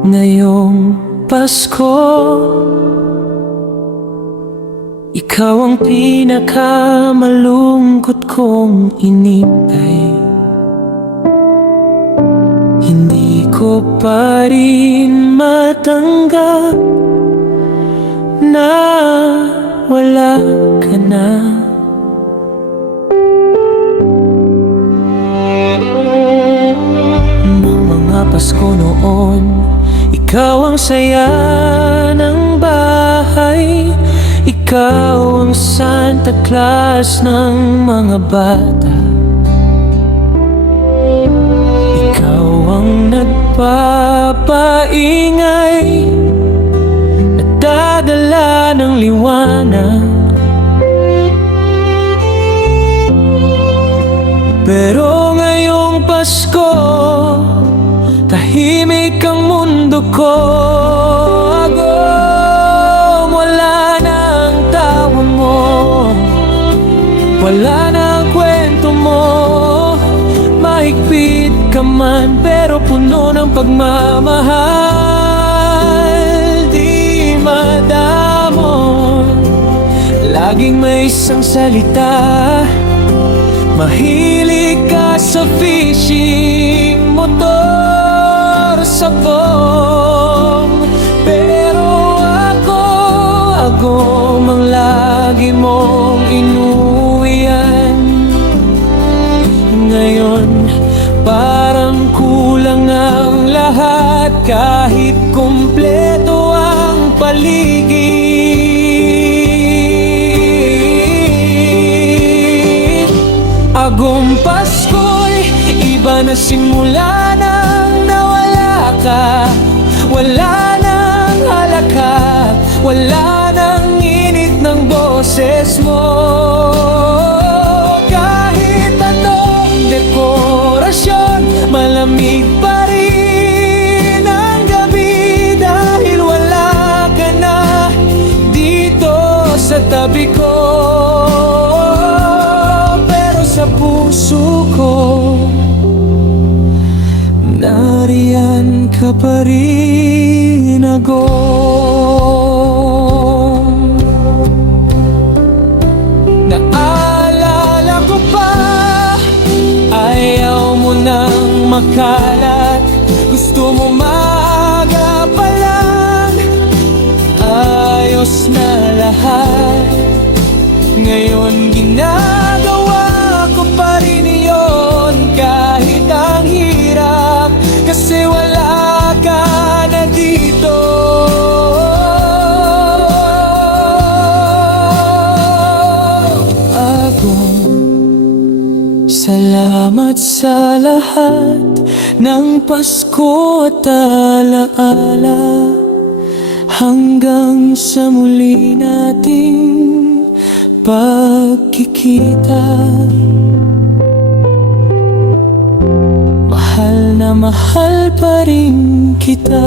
Ngayong Pasko, ikaw ang pinakamalungkot kong inintay. Hindi ko pa rin matanggap na wala ka na. Nung mga Pasko noon, ikaw ang saya ng bahay. Ikaw ang Santa Claus ng mga bata. Ikaw ang nagpapaingay, nagdadala ng liwanag. Pero ngayong Pasko, tahimik ang mundo ko. Agom, wala na ang tawa mo, wala na ang kwento mo. Mahigpit ka man, pero puno ng pagmamahal. Di madamo, laging may isang salita. Mahilig ka sa fishing, motor, sabong. Pero ako, agom ang lagi mong inuwian. Ngayon, parang kulang ang lahat, kahit kumpleto ang paligid. Agong Pasko'y iba na simula nang nawala ka. Wala nang halakak, wala nang init ng boses mo. Kahit anong dekorasyon, malamig pa rin ang gabi. Dahil wala ka na dito sa tabi ko. Sa puso ko, nariyan ka pa rin, Agong. Naalala ko pa, ayaw mo nang makalat. Gusto mo maaga pa lang, ayos na lahat. Ngayon ginagawa ko pa rin yun, kahit ang hirap, kasi wala ka na dito. Agong, salamat sa lahat ng Pasko at alaala. Hanggang sa muli nating pagkikita. Mahal na mahal pa rin kita.